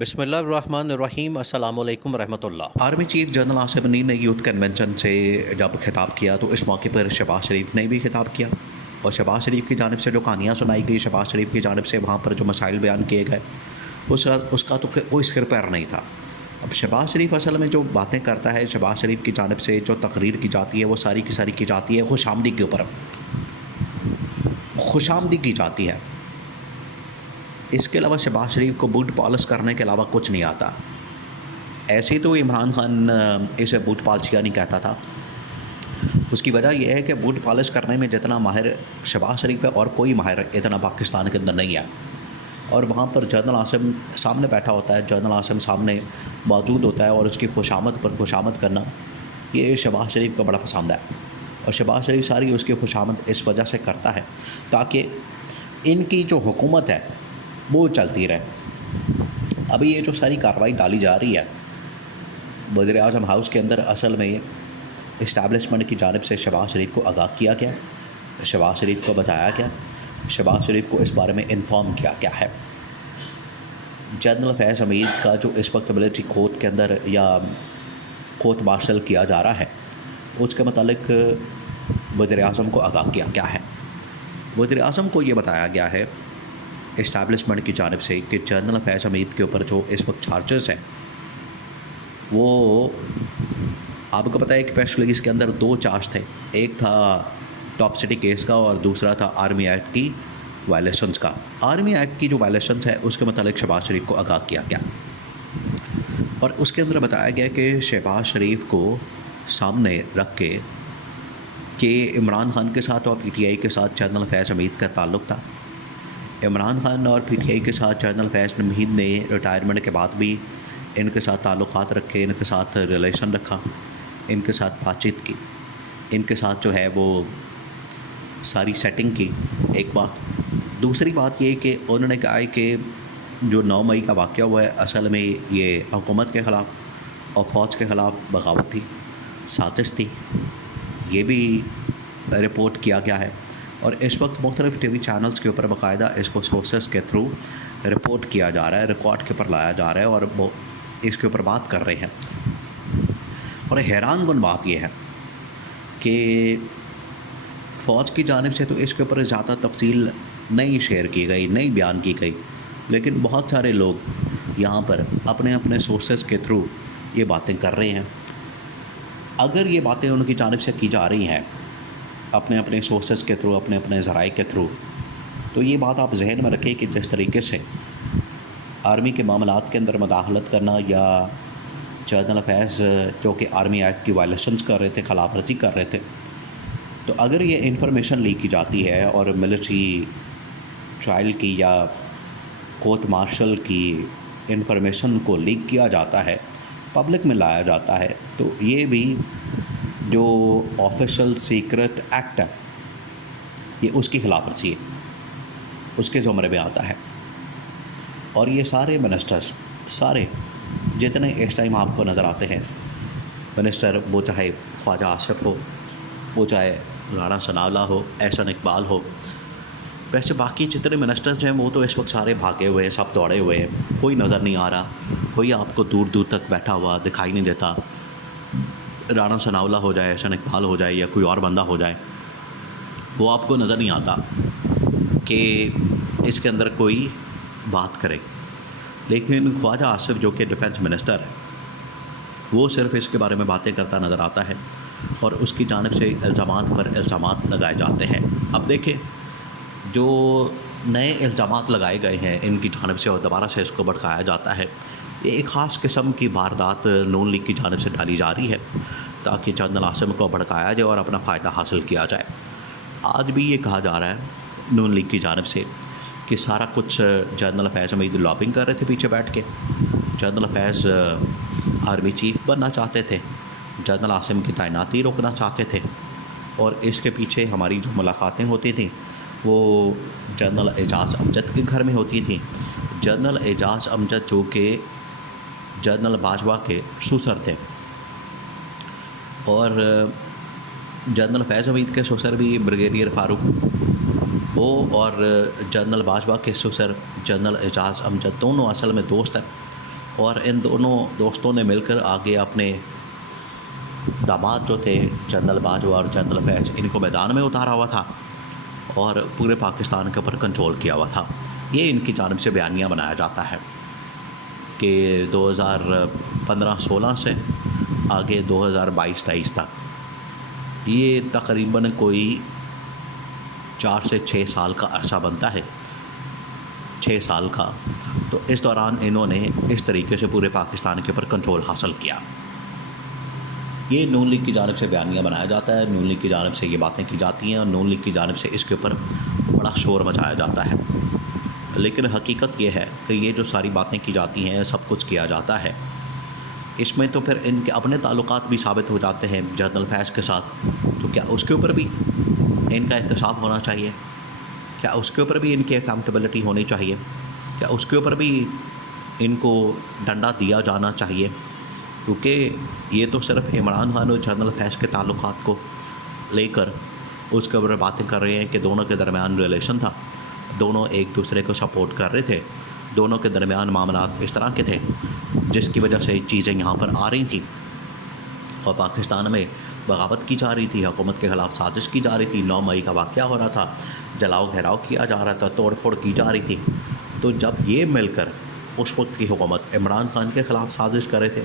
بسم اللہ الرحمن الرحیم۔ السلام علیکم ورحمۃ اللہ۔ Army chief general Asim Munir نے یوتھ کنونشن سے جب خطاب کیا تو اس موقع پر شہباز شریف نے بھی خطاب کیا، اور شہباز شریف کی جانب سے جو کہانیاں سنائی گئی، شہباز شریف کی جانب سے وہاں پر جو مسائل بیان کیے گئے، اس کا تو کوئی سر پیر نہیں تھا۔ اب شہباز شریف اصل میں جو باتیں کرتا ہے، شہباز شریف کی جانب سے جو تقریر کی جاتی ہے وہ ساری کی ساری کی جاتی ہے خوش آمدید کے اوپر، خوش آمدید کی جاتی ہے۔ اس کے علاوہ شہباز شریف کو بوٹ پالش کرنے کے علاوہ کچھ نہیں آتا۔ ایسے ہی تو عمران خان اسے بوٹ پالشیا نہیں کہتا تھا۔ اس کی وجہ یہ ہے کہ بوٹ پالش کرنے میں جتنا ماہر شہباز شریف ہے اور کوئی ماہر اتنا پاکستان کے اندر نہیں ہے۔ اور وہاں پر جنرل عاصم سامنے بیٹھا ہوتا ہے، جنرل عاصم سامنے موجود ہوتا ہے، اور اس کی خوشامد پر خوشامد کرنا یہ شہباز شریف کو بڑا پسند ہے۔ اور شہباز شریف ساری اس کی خوشامد اس وجہ سے کرتا ہے تاکہ ان کی جو حکومت ہے وہ چلتی رہے۔ ابھی یہ جو ساری کارروائی ڈالی جا رہی ہے وزیر اعظم ہاؤس کے اندر، اصل میں اسٹیبلشمنٹ کی جانب سے شہباز شریف کو آگاہ کیا گیا، شہباز شریف کو بتایا گیا، شہباز شریف کو اس بارے میں انفارم کیا گیا ہے۔ جنرل فیض حمید کا جو اس وقت ملٹری کورٹ کے اندر یا کورٹ مارشل کیا جا رہا ہے، اس کے متعلق وزیر اعظم کو آگاہ کیا گیا ہے۔ وزیر اعظم کو یہ بتایا گیا ہے اسٹیبلشمنٹ کی جانب سے کہ جنرل فیض حمید کے اوپر جو اس وقت چارجز ہیں وہ آپ کو پتہ ہے کہ پریس ریلیز کے اندر دو چارج تھے، ایک تھا ٹاپ سٹی کیس کا اور دوسرا تھا آرمی ایکٹ کی وائلیشنز کا۔ آرمی ایکٹ کی جو وائلیشنز ہے اس کے متعلق شہباز شریف کو آگاہ کیا گیا، اور اس کے اندر بتایا گیا کہ شہباز شریف کو سامنے رکھ کے کہ عمران خان کے ساتھ اور پی ٹی آئی کے ساتھ جنرل فیض حمید کا تعلق تھا۔ عمران خان اور پی ٹی آئی کے ساتھ جنرل فیض حمید نے ریٹائرمنٹ کے بعد بھی ان کے ساتھ تعلقات رکھے، ان کے ساتھ ریلیشن رکھا، ان کے ساتھ بات چیت کی، ان کے ساتھ جو ہے وہ ساری سیٹنگ کی۔ ایک بات، دوسری بات یہ کہ انہوں نے کہا ہے کہ جو 9 مئی کا واقعہ ہوا ہے اصل میں یہ حکومت کے خلاف اور فوج کے خلاف بغاوت تھی، سازش تھی، یہ بھی رپورٹ کیا گیا ہے۔ اور اس وقت مختلف ٹی وی چینلز کے اوپر باقاعدہ اس کو سورسز کے تھرو رپورٹ کیا جا رہا ہے، ریکارڈ کے اوپر لایا جا رہا ہے، اور وہ اس کے اوپر بات کر رہے ہیں۔ اور حیران کن بات یہ ہے کہ فوج کی جانب سے تو اس کے اوپر زیادہ تفصیل نہیں شیئر کی گئی، نہیں بیان کی گئی، لیکن بہت سارے لوگ یہاں پر اپنے اپنے سورسز کے تھرو یہ باتیں کر رہے ہیں۔ اگر یہ باتیں ان کی جانب سے کی جا رہی ہیں اپنے اپنے سورسز کے تھرو، اپنے اپنے ذرائع کے تھرو، تو یہ بات آپ ذہن میں رکھیں کہ جس طریقے سے آرمی کے معاملات کے اندر مداخلت کرنا یا جنرل فیض جو کہ آرمی ایکٹ کی وائلیشنز کر رہے تھے، خلاف ورزی کر رہے تھے، تو اگر یہ انفارمیشن لیک کی جاتی ہے اور ملٹری ٹرائل کی یا کورٹ مارشل کی انفارمیشن کو لیک کیا جاتا ہے، پبلک میں لایا جاتا ہے، تو یہ بھی جو آفیشل سیکرٹ ایکٹ ہے یہ اس کی خلاف ورزی ہے، اس کے زمرے میں آتا ہے۔ اور یہ سارے منسٹرز، سارے جتنے اس ٹائم آپ کو نظر آتے ہیں منسٹر، وہ چاہے خواجہ آصف ہو، وہ چاہے رانا ثناءاللہ ہو، احسن اقبال ہو، ویسے باقی جتنے منسٹرز ہیں وہ تو اس وقت سارے بھاگے ہوئے ہیں، سب دوڑے ہوئے ہیں، کوئی نظر نہیں آ رہا، کوئی آپ کو دور دور تک بیٹھا ہوا دکھائی نہیں دیتا۔ رانا ثناءاللہ ہو جائے، احسن اقبال ہو جائے، یا کوئی اور بندہ ہو جائے، وہ آپ کو نظر نہیں آتا کہ اس کے اندر کوئی بات کرے۔ لیکن خواجہ آصف جو کہ ڈیفنس منسٹر ہے، وہ صرف اس کے بارے میں باتیں کرتا نظر آتا ہے، اور اس کی جانب سے الزامات پر الزامات لگائے جاتے ہیں۔ اب دیکھیں جو نئے الزامات لگائے گئے ہیں ان کی جانب سے اور دوبارہ سے اس کو بھڑکایا جاتا ہے، یہ ایک خاص قسم کی واردات نون لیگ کی جانب سے ڈالی جا رہی ہے تاکہ جنرل عاصم کو بھڑکایا جائے اور اپنا فائدہ حاصل کیا جائے۔ آج بھی یہ کہا جا رہا ہے نون لیگ کی جانب سے کہ سارا کچھ جنرل فیض حمید لابنگ کر رہے تھے پیچھے بیٹھ کے، جنرل فیض آرمی چیف بننا چاہتے تھے، جنرل عاصم کی تعیناتی روکنا چاہتے تھے، اور اس کے پیچھے ہماری جو ملاقاتیں ہوتی تھیں وہ جنرل اعجاز امجد کے گھر میں ہوتی تھیں۔ جنرل اعجاز امجد جو کہ جنرل باجوہ کے سسر تھے، اور جنرل فیض حمید کے سسر بھی بریگیڈیئر فاروق، وہ اور جنرل باجوہ کے سسر جنرل اعجاز امجد دونوں اصل میں دوست ہیں، اور ان دونوں دوستوں نے مل کر آگے اپنے داماد جو تھے جنرل باجوہ اور جنرل فیض، ان کو میدان میں اتارا ہوا تھا اور پورے پاکستان کے اوپر کنٹرول کیا ہوا تھا۔ یہ ان کی جانب سے بیانیہ بنایا جاتا ہے کہ 2015-16 سے آگے 2022-23 تک یہ تقریباً کوئی 4 سے 6 سال کا عرصہ بنتا ہے، 6 سال کا۔ تو اس دوران انہوں نے اس طریقے سے پورے پاکستان کے اوپر کنٹرول حاصل کیا۔ یہ نون لیگ کی جانب سے بیانیہ بنایا جاتا ہے، نون لیگ کی جانب سے یہ باتیں کی جاتی ہیں اور نون لیگ کی جانب سے اس کے اوپر بڑا شور مچایا جاتا ہے، لیکن حقیقت یہ ہے کہ یہ جو ساری باتیں کی جاتی ہیں، سب کچھ کیا جاتا ہے، اس میں تو پھر ان کے اپنے تعلقات بھی ثابت ہو جاتے ہیں جنرل فیض کے ساتھ۔ تو کیا اس کے اوپر بھی ان کا احتساب ہونا چاہیے؟ کیا اس کے اوپر بھی ان کی اکاؤنٹیبلٹی ہونی چاہیے؟ کیا اس کے اوپر بھی ان کو ڈنڈا دیا جانا چاہیے؟ کیونکہ یہ تو صرف عمران خان اور جنرل فیض کے تعلقات کو لے کر اس کے اوپر باتیں کر رہے ہیں کہ دونوں کے درمیان ریلیشن تھا، دونوں ایک دوسرے کو سپورٹ کر رہے تھے، دونوں کے درمیان معاملات اس طرح کے تھے جس کی وجہ سے چیزیں یہاں پر آ رہی تھیں اور پاکستان میں بغاوت کی جا رہی تھی، حکومت کے خلاف سازش کی جا رہی تھی، 9 مئی کا واقعہ ہو رہا تھا، جلاؤ گھیراؤ کیا جا رہا تھا، توڑ پھوڑ کی جا رہی تھی۔ تو جب یہ مل کر اس وقت کی حکومت عمران خان کے خلاف سازش کر رہے تھے،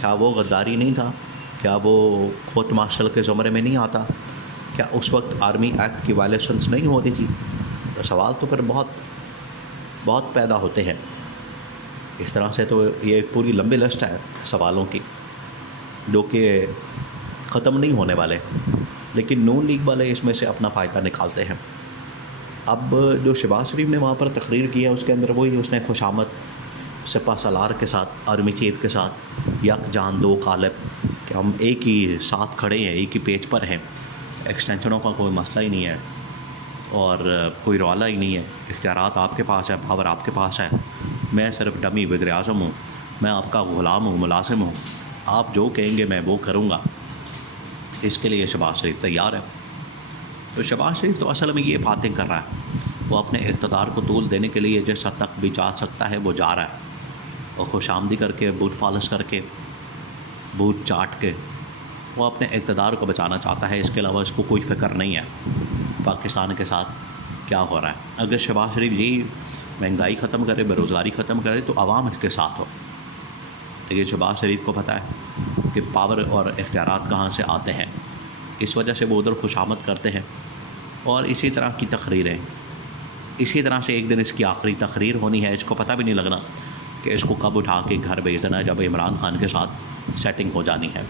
کیا وہ غداری نہیں تھا؟ کیا وہ کورٹ مارشل کے زمرے میں نہیں آتا؟ کیا اس وقت آرمی ایکٹ کی وائلیشنز نہیں ہو رہی تھی؟ تو سوال تو پھر بہت پیدا ہوتے ہیں۔ اس طرح سے تو یہ ایک پوری لمبی لسٹ ہے سوالوں کی جو کہ ختم نہیں ہونے والے، لیکن نون لیگ والے اس میں سے اپنا فائدہ نکالتے ہیں۔ اب جو شہباز شریف نے وہاں پر تقریر کی ہے، اس کے اندر وہی اس نے خوشامد سپہ سالار کے ساتھ، آرمی چیف کے ساتھ یک جان دو قالب، کہ ہم ایک ہی ساتھ کھڑے ہیں، ایک ہی پیج پر ہیں، ایکسٹینشنوں کا کوئی مسئلہ ہی نہیں ہے اور کوئی رولا ہی نہیں ہے، اختیارات آپ کے پاس ہے، پاور آپ کے پاس ہے، میں صرف ڈمی وزیر اعظم ہوں، میں آپ کا غلام ہوں، ملازم ہوں، آپ جو کہیں گے میں وہ کروں گا۔ اس کے لیے شہباز شریف تیار ہے۔ تو شہباز شریف تو اصل میں یہ باتیں کر رہا ہے، وہ اپنے اقتدار کو طول دینے کے لیے جس حد تک بھی جا سکتا ہے وہ جا رہا ہے، اور خوش آمدی کر کے، بوٹ پالش کر کے، بوٹ چاٹ کے وہ اپنے اقتدار کو بچانا چاہتا ہے۔ اس کے علاوہ اس کو کوئی فکر نہیں ہے پاکستان کے ساتھ کیا ہو رہا ہے۔ اگر شہباز شریف یہی مہنگائی ختم کرے، بے روزگاری ختم کرے تو عوام اس کے ساتھ ہو، لیکن شہباز شریف کو پتہ ہے کہ پاور اور اختیارات کہاں سے آتے ہیں، اس وجہ سے وہ ادھر خوشامد کرتے ہیں۔ اور اسی طرح کی تقریریں، اسی طرح سے ایک دن اس کی آخری تقریر ہونی ہے، اس کو پتہ بھی نہیں لگنا کہ اس کو کب اٹھا کے گھر بھیج دینا ہے جب عمران خان کے ساتھ سیٹنگ ہو جانی ہے۔